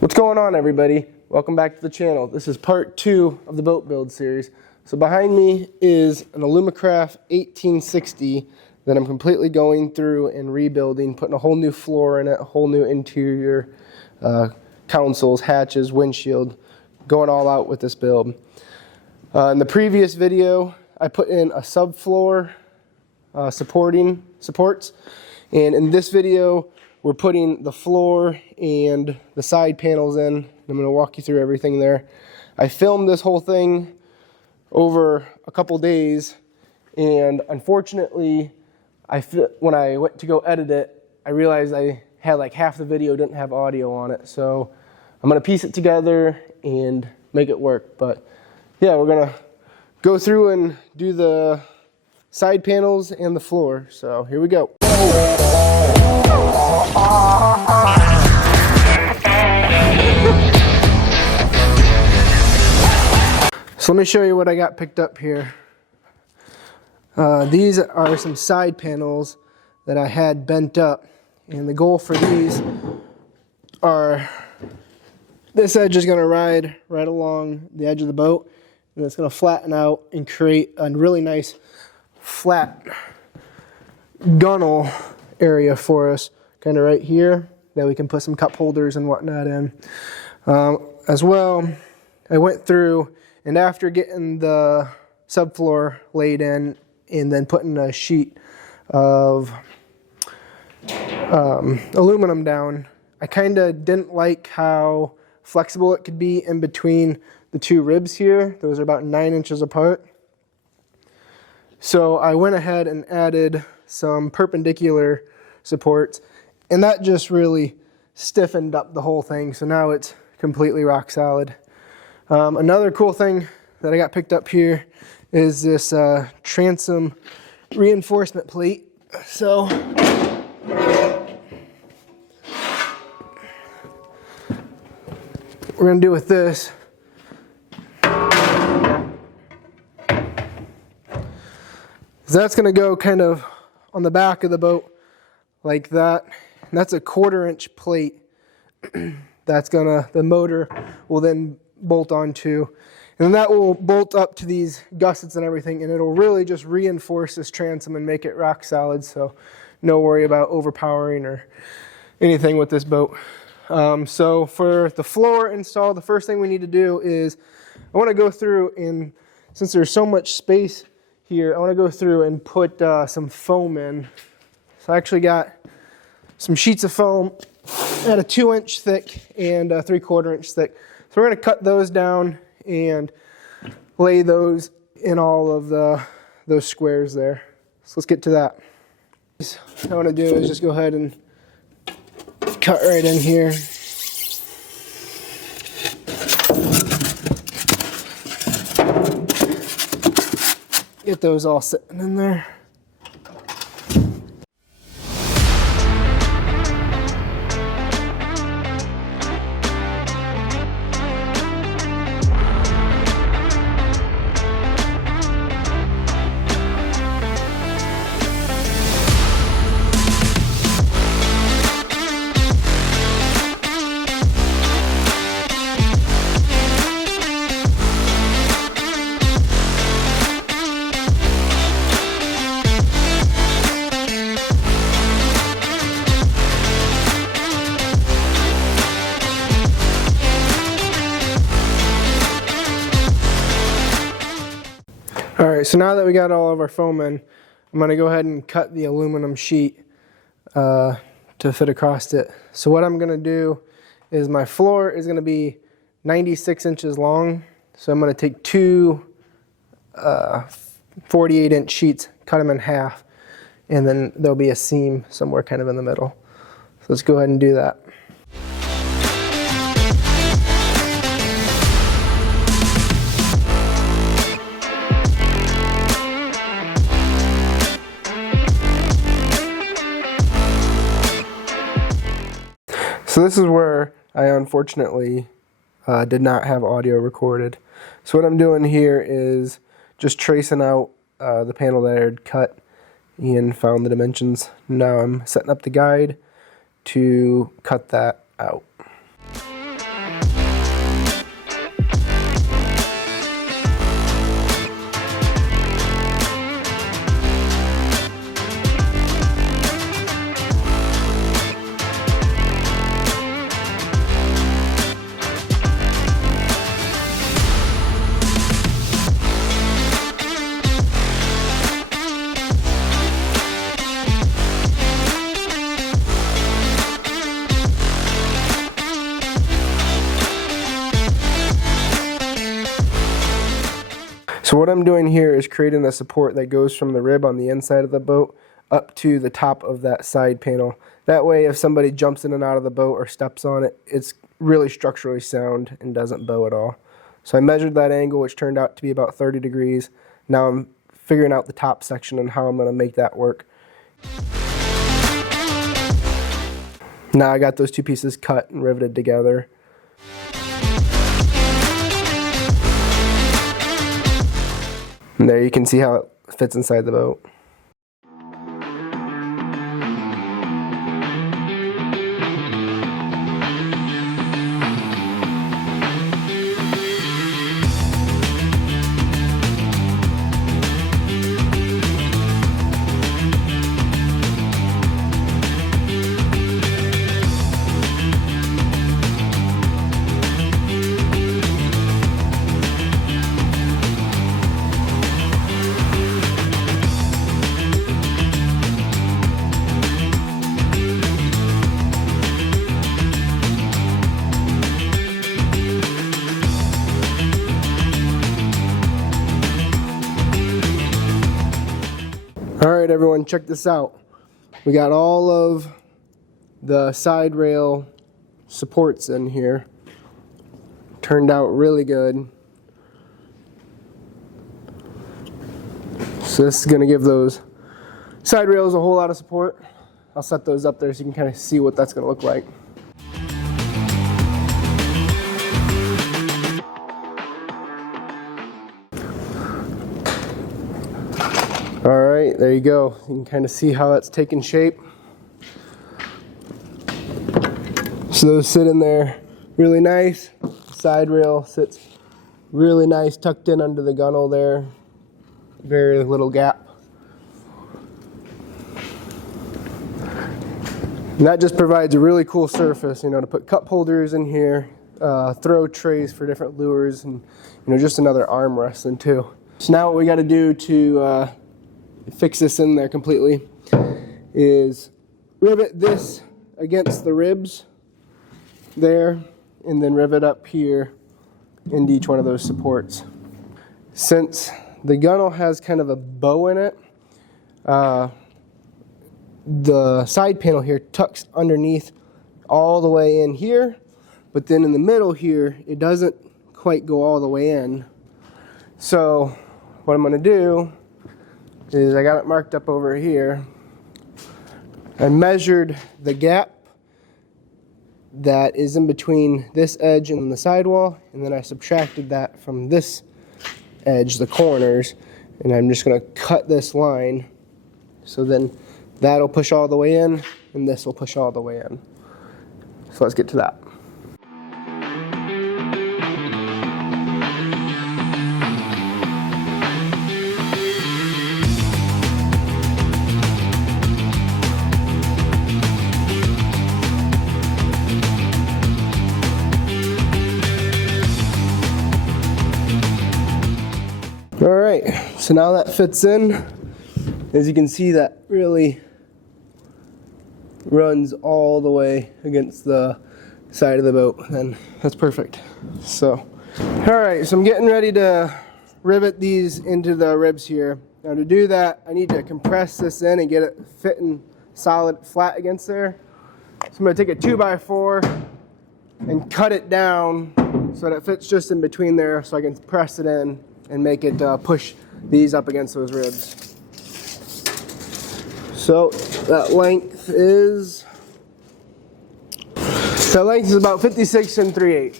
What's going on, everybody? Welcome back to the channel. This is part 2 of the boat build series. So behind me is an Alumacraft 1860 that I'm completely going through and rebuilding, putting a whole new floor in it, a whole new interior, consoles, hatches, windshield, going all out with this build. In the previous video, I put in a subfloor supports, and in this video, we're putting the floor and the side panels in. I'm going to walk you through everything there. I filmed this whole thing over a couple days, and unfortunately, when I went to go edit it, I realized I had like half the video didn't have audio on it. So I'm going to piece it together and make it work. But yeah, we're going to go through and do the side panels and the floor. So here we go. So let me show you what I got picked up here. These are some side panels that I had bent up, and the goal for these are, this edge is going to ride right along the edge of the boat, and it's going to flatten out and create a really nice flat gunnel area for us, kind of right here, that we can put some cup holders and whatnot in. As well, I went through, and after getting the subfloor laid in and then putting a sheet of aluminum down, I kind of didn't like how flexible it could be in between the two ribs here. Those are about 9 inches apart. So I went ahead and added some perpendicular supports, and that just really stiffened up the whole thing. So now it's completely rock solid. Another cool thing that I got picked up here is this transom reinforcement plate. So what we're going to do with this is that's going to go kind of on the back of the boat like that. And that's a 1/4 inch plate that's the motor will then bolt onto, and then that will bolt up to these gussets and everything, and it'll really just reinforce this transom and make it rock solid, so no worry about overpowering or anything with this boat. So for the floor install, the first thing we need to do is I want to go through, and since there's so much space here, I want to go through and put some foam in. So I actually got some sheets of foam at a 2-inch thick and a 3/4 inch thick. So we're going to cut those down and lay those in all of those squares there. So let's get to that. What I want to do is just go ahead and cut right in here. Get those all sitting in there. Alright, so now that we got all of our foam in, I'm going to go ahead and cut the aluminum sheet to fit across it. So what I'm going to do is my floor is going to be 96 inches long. So I'm going to take two 48-inch sheets, cut them in half, and then there'll be a seam somewhere kind of in the middle. So let's go ahead and do that. So this is where I unfortunately did not have audio recorded. So what I'm doing here is just tracing out the panel that I had cut and found the dimensions. Now I'm setting up the guide to cut that out. So what I'm doing here is creating a support that goes from the rib on the inside of the boat up to the top of that side panel. That way if somebody jumps in and out of the boat or steps on it, it's really structurally sound and doesn't bow at all. So I measured that angle, which turned out to be about 30 degrees. Now I'm figuring out the top section and how I'm going to make that work. Now I got those two pieces cut and riveted together. And there you can see how it fits inside the boat. Alright everyone, check this out. We got all of the side rail supports in here. Turned out really good. So this is going to give those side rails a whole lot of support. I'll set those up there so you can kind of see what that's going to look like. Alright, there you go. You can kind of see how that's taking shape. So those sit in there really nice. Side rail sits really nice, tucked in under the gunnel there. Very little gap. And that just provides a really cool surface, you know, to put cup holders in here, throw trays for different lures, and just another arm wrestling too. So now what we got to do to fix this in there completely is rivet this against the ribs there, and then rivet up here into each one of those supports. Since the gunnel has kind of a bow in it, the side panel here tucks underneath all the way in here, but then in the middle here it doesn't quite go all the way in. So what I'm going to do is I got it marked up over here. I measured the gap that is in between this edge and the sidewall, and then I subtracted that from this edge, the corners, and I'm just going to cut this line, so then that'll push all the way in and this will push all the way in. So let's get to that. Alright, so now that fits in. As you can see, that really runs all the way against the side of the boat, and that's perfect. So, alright, so I'm getting ready to rivet these into the ribs here. Now to do that, I need to compress this in and get it fitting solid flat against there. So I'm going to take a 2x4 and cut it down so that it fits just in between there, so I can press it in and make it push these up against those ribs. So that length is about 56 3/8.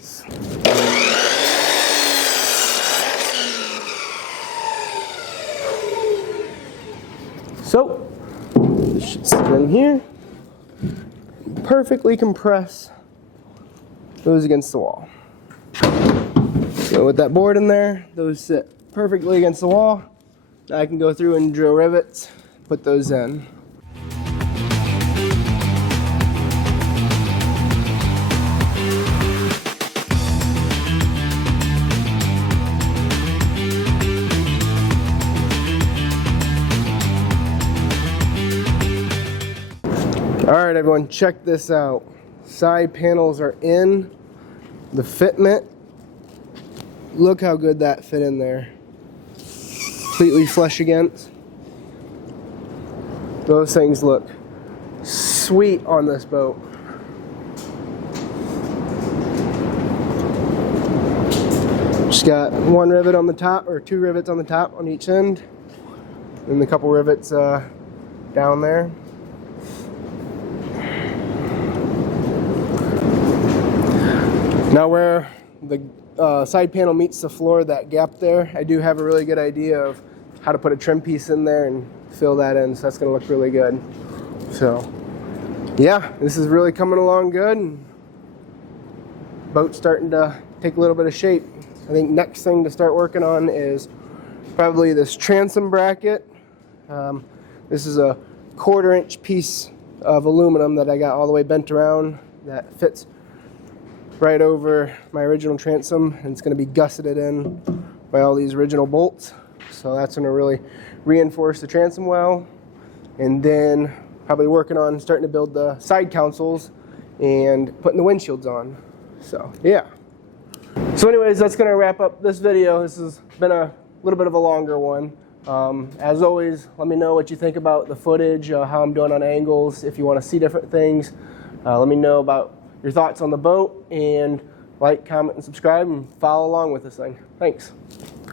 So this should sit in here, perfectly compress those against the wall. So with that board in there, those sit perfectly against the wall. Now I can go through and drill rivets, put those in. Alright everyone, check this out. Side panels are in. The fitment, look how good that fit in there. completely flush against. Those things look sweet on this boat. Just got one rivet on the top, or two rivets on the top on each end, and a couple rivets down there. Now where the side panel meets the floor, that gap there, I do have a really good idea of how to put a trim piece in there and fill that in, so that's going to look really good. So yeah, this is really coming along good, and boat's starting to take a little bit of shape. I think next thing to start working on is probably this transom bracket. This is a 1/4 inch piece of aluminum that I got all the way bent around that fits right over my original transom, and it's going to be gusseted in by all these original bolts. So that's going to really reinforce the transom well. And then probably working on starting to build the side consoles and putting the windshields on. So yeah. So anyways, that's going to wrap up this video. This has been a little bit of a longer one. As always, let me know what you think about the footage, how I'm doing on angles. If you want to see different things, let me know about your thoughts on the boat, and like, comment, and subscribe, and follow along with this thing. Thanks.